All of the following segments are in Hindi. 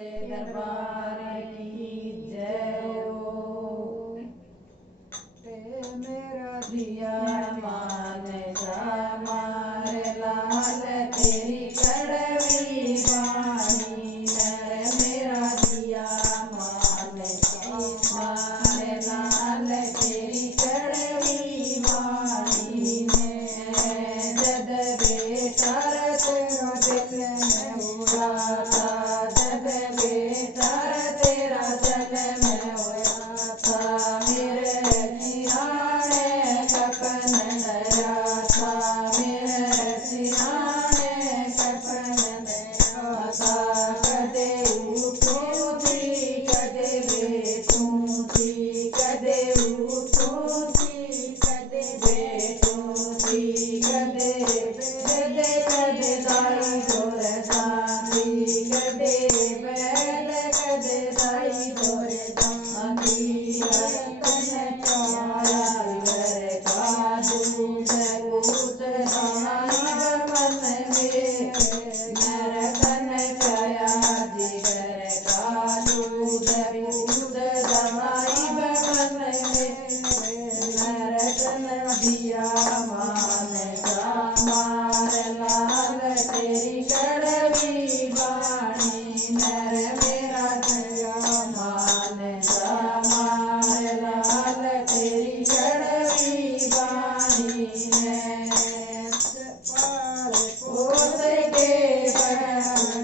दरबार की जय हो। मेरा दिया मान जा मारे लाल तेरी कड़वी वाणी नर मेरा दिया मान मारे लाल तेरी कड़वी वाणी जद बेटा तेरा दिल में उड़ाता जद बेटा तेरा दिल में उड़ाता मेरे सिराने कपन दयाता मेरे सिराने कपन दयाता कदे उठो थी कदे बैठूं थी कदे उठो थी कदे बैठूं थी कदे कदे कदे दाई जोर जाती कदे बैल कदे दाई जोर जाती रतन प्यारा घर का दूध पूत दाई मन में नरतन प्याया जिगर का दूध पूत दाई मन में नरतन दिया मान जा मार लाल तेरी कड़वी वाणी नर मेरा दया मान जा मार लाल तेरी कड़वी वाणी पोत के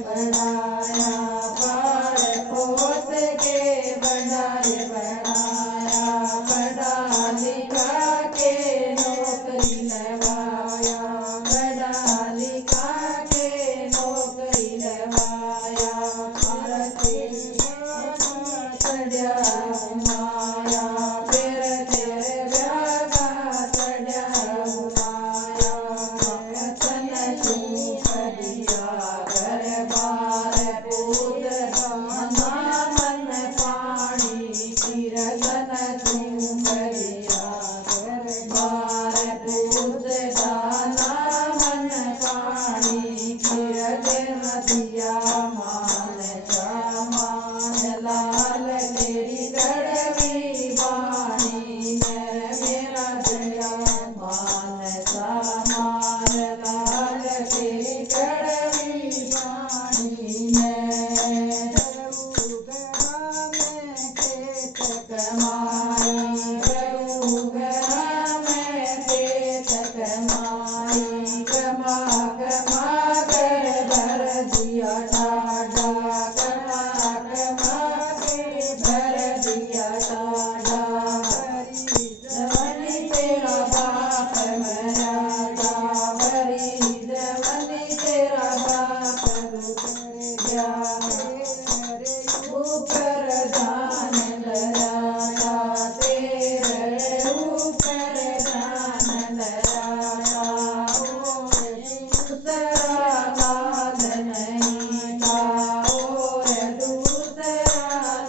बढ़ाया पार पोत के बढ़ाया पढ़ा लिखा के नौकरी लगाया पढ़ा लिखा के नौकरी लगाया चढ़िया माया फिर तेरे ब्याह का चढ़िया माया वचन तू करिया घर बार पूत दाना मन पानी कीर्तन तू करिया घर बार पूत दाना मन पानी कीर्तन दिया मान जा मान लाल तेरी कड़वी वाणी मेरा दया मान जा मान लाल तेरी कड़वी वाणी कमाई गरुगरा में खेत कमाई कमा कमा कर भर दिया डाडा कमा कमा के भर दिया डाडा जवानी तेरा बाप मराठा भरी जवानी तेरा बाप गुजर गया ऊपर जान लड़ाता तेरे ऊपर जान लड़ाता दूसरा लाल नहीं था और दूसरा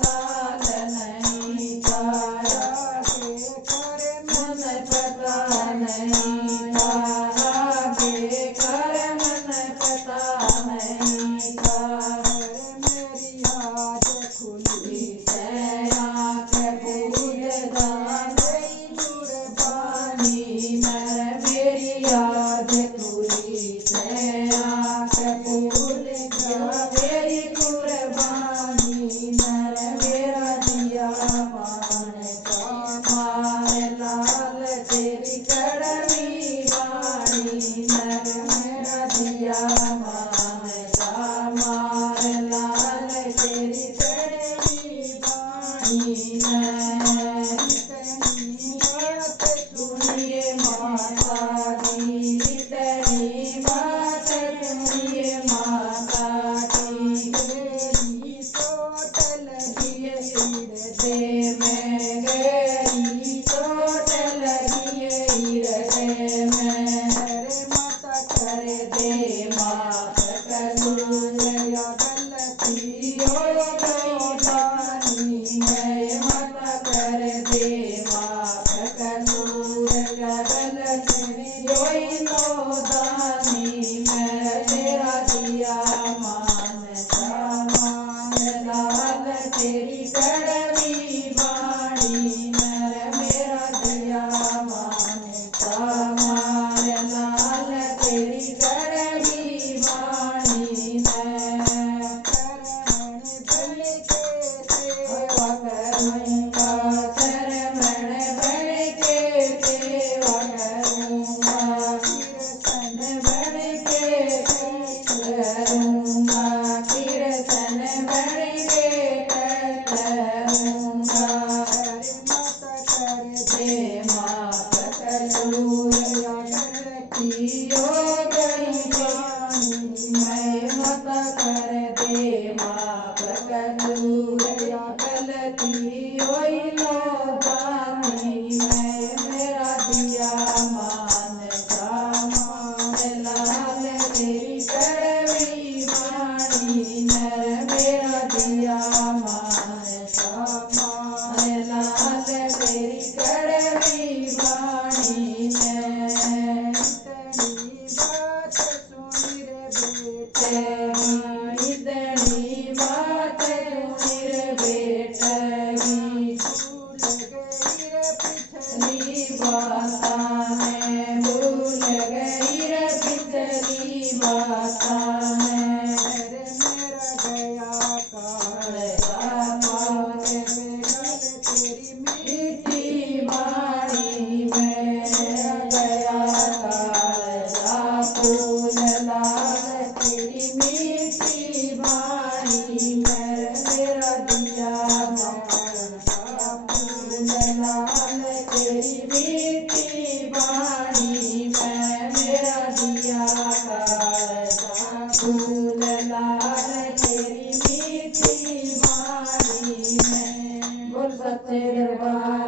लाल नहीं था आगे कर मन पता नहीं था आगे कर मन पता नहीं था मेरी आज खुली से आँख पूज दान जुड़बानी नर मेरी आज खुली से आँख पूज मेरी कुर्बानी नर मेरा दिया मान जा मार लाल तेरी कड़वी वाणी नर मेरा दिया मान जा मार लाल तेरी कड़वी वाणी बात सुनिए माता की इतनी बात सुनिए माता की गहरी चोट लगी है हृदय में गहरी चोट लगी है हृदय में अरे माता कर दे माफ कसूर या गलती हो गई जानी है माता कर दे माफ कसूर या गलती होई तो दानी मैं तेरा दिया मान जा मान कसूरिया गलती होई लो जानी मैं मेरा दिया मान जा मान लाल तेरी कड़वी वाणी नर मेरा दिया मान जा मान लाल तेरी कड़वी वाणी ने तेरी बात सुनी रे बेटे इतनी बात सुनी रे बेटगी भूल गई रे पिछली बातां में भूल गई रे पिछली बातां में मेरा गया काल पास में गल तेरी मीठी वाणी मेरा गया काल फूल लाल तेरी मीठी वाणी मेरा दिया फूल लाल तेरी मीठी वाणी मेरा दिया फूल लाल तेरी मीठी वाणी बोल सच्चे दरबार